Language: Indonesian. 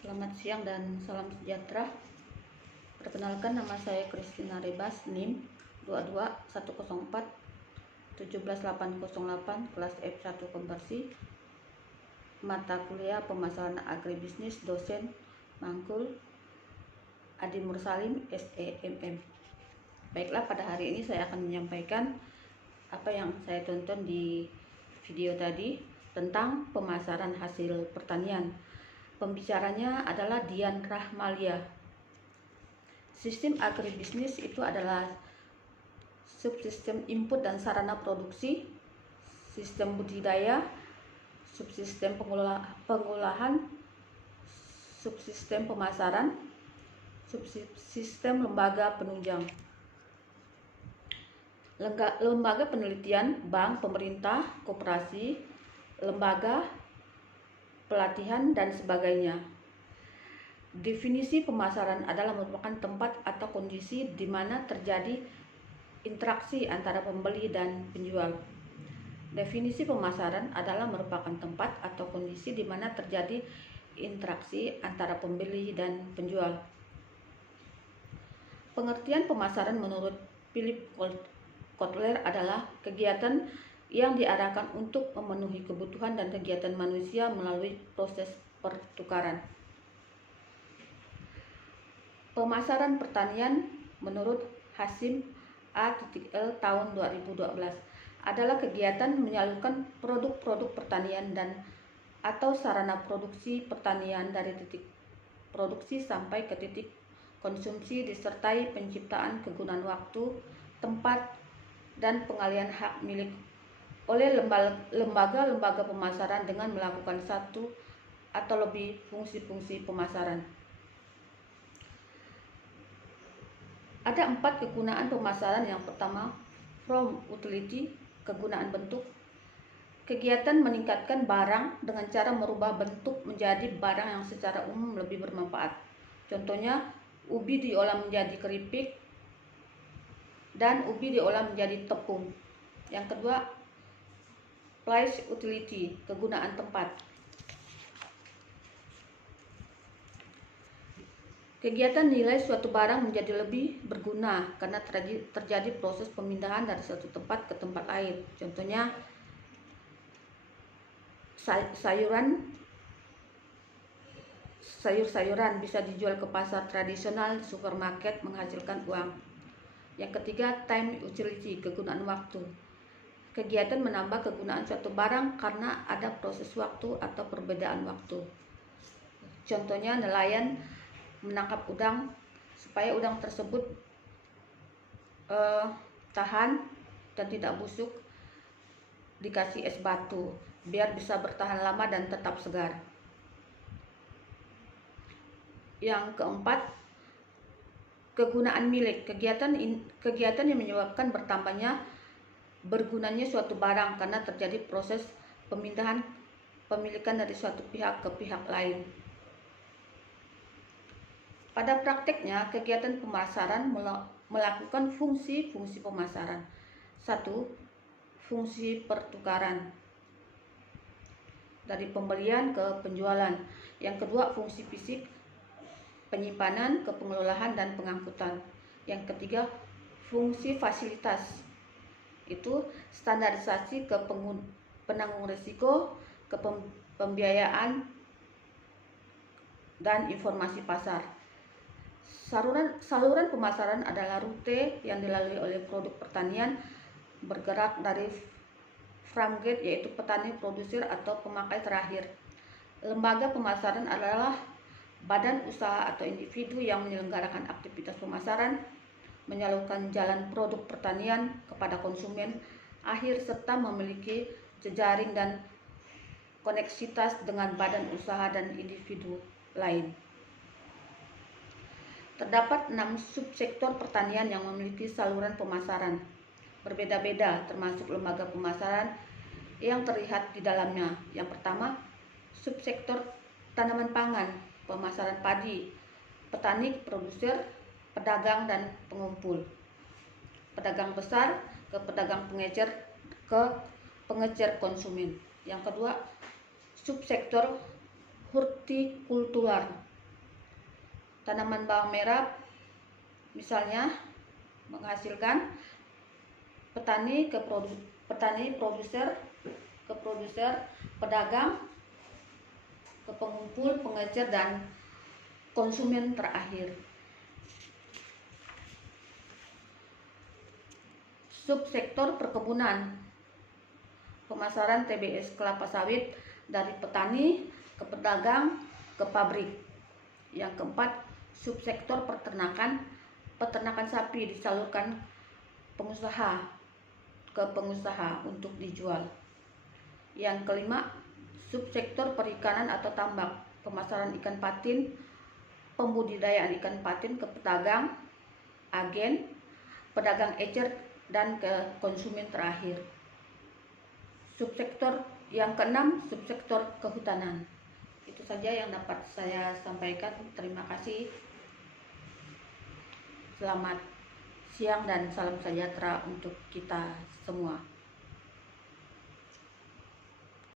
Selamat siang dan salam sejahtera. Perkenalkan, nama saya Christina Rebas, NIM 22104 17808, kelas F1 Konversi, mata kuliah pemasaran agribisnis, dosen Mangkul Adi Mursalim, SEMM. Baiklah, pada hari ini saya akan menyampaikan apa yang saya tonton di video tadi tentang pemasaran hasil pertanian. Pembicaranya adalah Dian Rahmalia. Sistem agribisnis itu adalah subsistem input dan sarana produksi, sistem budidaya, subsistem pengolahan, subsistem pemasaran, subsistem lembaga penunjang, lembaga penelitian, bank, pemerintah, koperasi, lembaga pelatihan, dan sebagainya. Definisi pemasaran adalah merupakan tempat atau kondisi di mana terjadi interaksi antara pembeli dan penjual. Definisi pemasaran adalah merupakan tempat atau kondisi di mana terjadi interaksi antara pembeli dan penjual. Pengertian pemasaran menurut Philip Kotler adalah kegiatan yang diarahkan untuk memenuhi kebutuhan dan kegiatan manusia melalui proses pertukaran. Pemasaran pertanian menurut Hasim A.L. tahun 2012 adalah kegiatan menyalurkan produk-produk pertanian dan atau sarana produksi pertanian dari titik produksi sampai ke titik konsumsi disertai penciptaan kegunaan waktu, tempat, dan pengalihan hak milik oleh lembaga-lembaga pemasaran dengan melakukan satu atau lebih fungsi-fungsi pemasaran. Ada 4 kegunaan pemasaran. Yang pertama, from utility, kegunaan bentuk. Kegiatan meningkatkan barang dengan cara merubah bentuk menjadi barang yang secara umum lebih bermanfaat. Contohnya, ubi diolah menjadi keripik dan ubi diolah menjadi tepung. Yang kedua, place utility, kegunaan tempat. Kegiatan nilai suatu barang menjadi lebih berguna karena terjadi proses pemindahan dari suatu tempat ke tempat lain. Contohnya, sayur-sayuran bisa dijual ke pasar tradisional, supermarket, menghasilkan uang. Yang ketiga, time utility, kegunaan waktu. Kegiatan menambah kegunaan suatu barang karena ada proses waktu atau perbedaan waktu. Contohnya, nelayan menangkap udang supaya udang tersebut tahan dan tidak busuk, dikasih es batu biar bisa bertahan lama dan tetap segar. Yang keempat, kegunaan milik, kegiatan yang menyebabkan bertambahnya bergunanya suatu barang karena terjadi proses pemindahan pemilikan dari suatu pihak ke pihak lain. Pada prakteknya, kegiatan pemasaran melakukan fungsi-fungsi pemasaran. 1. Fungsi pertukaran dari pembelian ke penjualan. Yang kedua, fungsi fisik, penyimpanan ke pengelolaan dan pengangkutan. Yang ketiga, fungsi fasilitas, itu standarisasi ke penanggung risiko, ke pembiayaan, dan informasi pasar. Saluran pemasaran adalah rute yang dilalui oleh produk pertanian bergerak dari farm gate, yaitu petani, produser, atau pemakai terakhir. Lembaga pemasaran adalah badan usaha atau individu yang menyelenggarakan aktivitas pemasaran, menyalurkan jalan produk pertanian kepada konsumen akhir, serta memiliki jejaring dan koneksitas dengan badan usaha dan individu lain. Terdapat 6 subsektor pertanian yang memiliki saluran pemasaran berbeda-beda, termasuk lembaga pemasaran yang terlihat di dalamnya. Yang pertama, subsektor tanaman pangan, pemasaran padi, petani, produser, pedagang, dan pengumpul. Pedagang besar ke pedagang pengecer ke pengecer konsumen. Yang kedua, subsektor hortikultural, Tanaman bawang merah misalnya menghasilkan petani produser ke produser, pedagang ke pengumpul, pengecer, dan konsumen terakhir. Subsektor perkebunan, pemasaran TBS kelapa sawit dari petani ke pedagang ke pabrik. Yang keempat, subsektor peternakan sapi disalurkan pengusaha ke pengusaha untuk dijual. Yang kelima, subsektor perikanan atau tambak, pemasaran ikan patin, pembudidayaan ikan patin ke pedagang, agen, pedagang ecer, dan ke konsumen terakhir. Subsektor yang keenam, subsektor kehutanan. Itu saja yang dapat saya sampaikan. Terima kasih. Selamat siang dan salam sejahtera untuk kita semua.